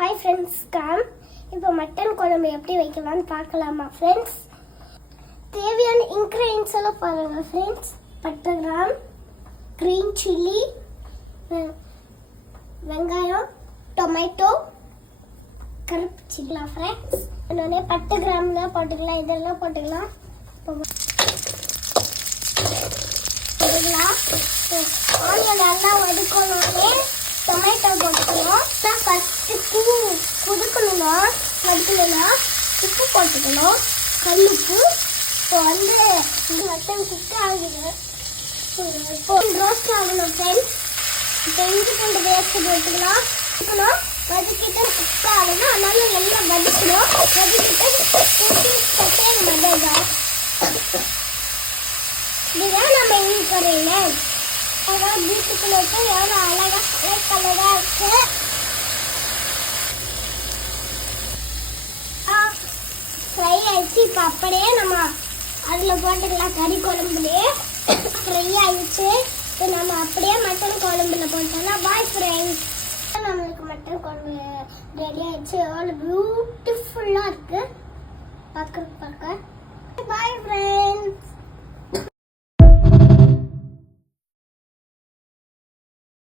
Hi friends, இப்போ mutton குழம்பு எப்படி வைக்கலாம்னு பார்க்கலாமா ஃப்ரெண்ட்ஸ்? தேவையான இன்க்ரீடியன்ஸ் எல்லாம் பாருங்கள் ஃப்ரெண்ட்ஸ். பட்டை கிராம், க்ரீன் சில்லி, வெங்காயம், டொமேட்டோ, கருப்பு சில்லி ஃப்ரெண்ட்ஸ். இன்னொன்னே பட்டை கிராம்லாம் போட்டுக்கலாம், இதெல்லாம் போட்டுக்கலாம். ஆனியன் நல்லா வதக்கணுன்னே டொமேட்டோ போட்டுக்கணும். ஃபஸ்ட்டு குதுக்கணும்னா வதக்கணும்னா உப்பு போட்டுக்கணும், கல்லுப்பு. இப்போ இது மட்டன் குக் ஆகுது, இப்போ ரோஸ்ட் ஆகணும் ஃப்ரெண்ட்ஸ். இப்போ இஞ்சி பூண்டு பேஸ்ட் போட்டுக்கலாம். வதக்கிட்டு குக் ஆகணும், அதனால நல்லா வதக்கணும். வதக்கிட்டு மட்டன் இதுதான் நம்ம யூஸ் கரையில அதான் வீட்டுக்குள்ள வச்சு எவ்வளோ அழகா கலர் கலரா இருக்கு. ஃப்ரை ஆயிடுச்சு. இப்போ அப்படியே நம்ம அதில் போட்டுக்கலாம். கறி குழம்புலேயே ஃப்ரை ஆயிடுச்சு. இப்போ நம்ம அப்படியே மட்டன் குழம்புல போட்டோம்னா பாய் ஃப்ரெண்ட்ஸ், நம்மளுக்கு மட்டன் குழம்பு ரெடி ஆயிடுச்சு. எவ்வளோ பியூட்டிஃபுல்லாக இருக்கு பார்க்க.